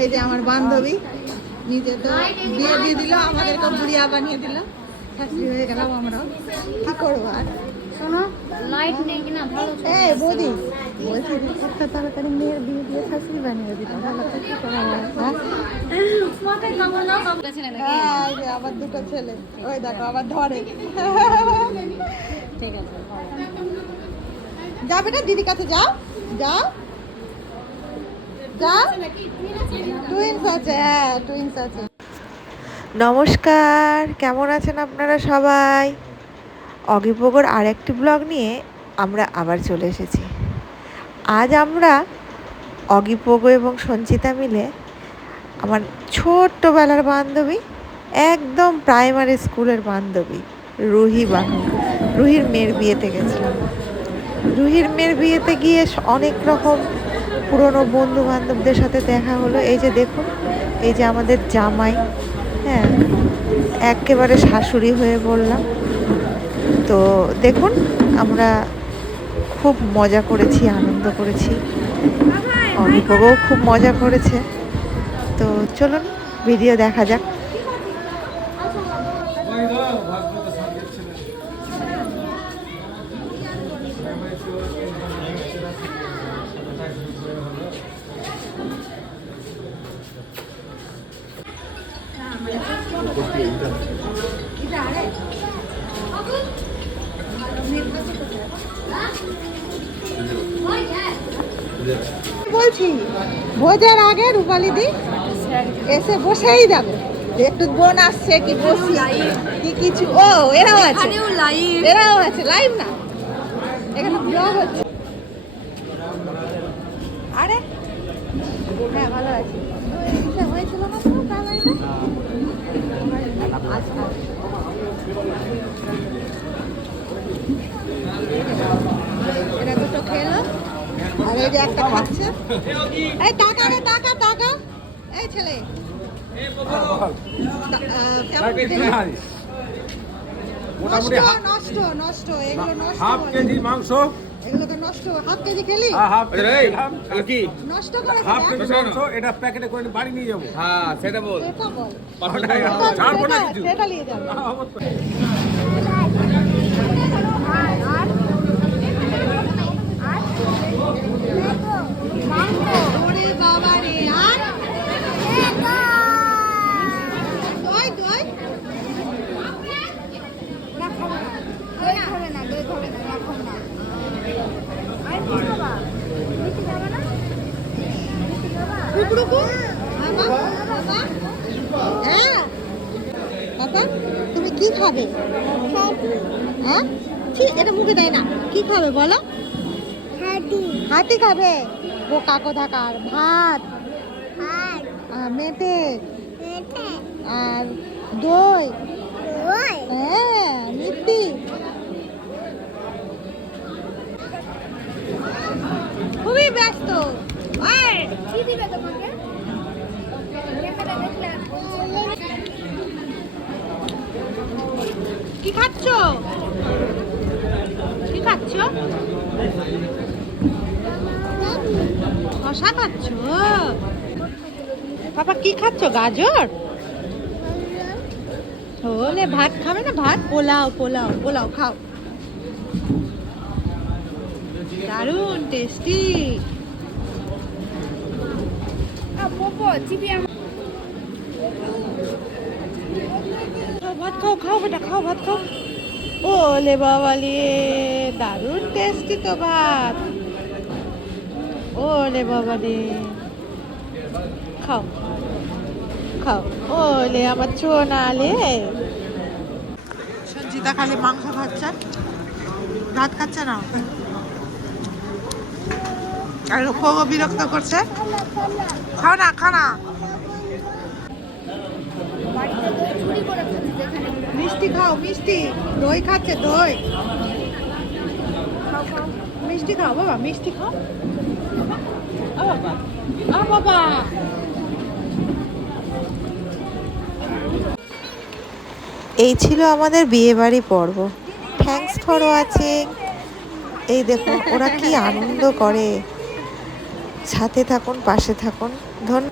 এই যে আমার বান্ধবী নিজে তো বিয়ে দিয়ে দিল, আমাদেরকে বুড়িয়া বানিয়ে দিল, শাশুড়ি হয়ে গেলাম আমরাও। কি করবো আর? শোনো, লাইট নেই কিনা ভালো। এই বৌদি বলছি এত তাড়াতাড়ি মেয়ের বিয়ে দিয়ে শাশুড়ি বানিয়ে দিল, ভালো তো কি করা হয়? হ্যাঁ, আবার দুটো ছেলে, ওই দেখো আবার ধরে। ঠিক আছে, যাবে না দিদির কাছে? যাও যাও যাও, টুইনস আছে, হ্যাঁ টুইনস আছে। নমস্কার, কেমন আছেন আপনারা সবাই? অগিপোগোর আর একটি ব্লগ নিয়ে আমরা আবার চলে এসেছি। আজ আমরা অগিপোগো এবং সঞ্চিতা মিলে আমার ছোট্টবেলার বান্ধবী, একদম প্রাইমারি স্কুলের বান্ধবী রুহির মেয়ের বিয়েতে গেছিলাম। রুহির মেয়ের বিয়েতে গিয়ে অনেক রকম পুরনো বন্ধু বান্ধবদের সাথে দেখা হলো। এই যে দেখুন, এই যে আমাদের জামাই, হ্যাঁ একেবারে শাশুড়ি হয়ে বললাম। তো দেখুন, আমরা খুব মজা করেছি, আনন্দ করেছি, অভিপগও খুব মজা করেছে। তো চলুন ভিডিও দেখা যাক। বলছি ভোজের আগে রূপালী দি এসে বসেই যাবে, একটু বোন আসছে কি বসি কি কিছু। ও এরাও আছে, এরাও আছে লাইভ না, এখানে ব্লগ হচ্ছে। আরে হ্যাঁ ভালো আছে, হয়েছিল না তো আচ্ছা। এরা দুটো খেলো, আর এই যে একটা খাচ্ছে। এই টাকা রে, টাকা টাকা, এই ছেলে নষ্ট নষ্ট, এগুলো নষ্ট, হাফ কেজি মাংস, এগুলো তো নষ্ট। হাফ কেজি খেলি, কি নষ্ট করে হাফ কেজি মাংস, এটা প্যাকেটে করে বাড়ি নিয়ে যাবো। হ্যাঁ সেটা বল, সেটা বল, ছাড়বো না কিছু, সেটা নিয়ে যাবো। ওরে বাবা রে, আর দই দই তুমি কি খাবে? হ্যাঁ এটা মুখে দেয় না, কি খাবে বলো? হাতি খাবে, বোকা কোথাকার। ভাত, মেটে আর দই, হ্যাঁ মিষ্টি। খুবই ব্যস্ত। কি খাচ্ছ? কি খাচ্ছ? শশা খাচ্ছ? বাবা কি খাচ্ছ? গাজর? ওলে ভাত খাবে না? ভাত, পোলাও পোলাও পোলাও খাও, দারুন টেস্টি। ভাত খাও, খাও বেটা খাও, ভাত খাও। ওলে বাবালে, দারুন টেস্টি তো ভাত। ওলে বাবালে, খাও খাও। ওলে আমার ছোনালে। সঞ্চিতা খালি মাংস খাচ্ছে, ভাত খাচ্ছে না। আর খুব বিরক্ত করছে, খাও না খা না। মিষ্টি খাও, মিষ্টি, দই খাচ্ছে, দই মিষ্টি খাও বাবা, মিষ্টি খাও বাবা, বাবা। এই ছিল আমাদের বিয়েবাড়ি পর্ব। Thanks for watching. এই দেখুন ওরা কি আনন্দ করে। সাথে থাকুন, পাশে থাকুন। ধন্যবাদ।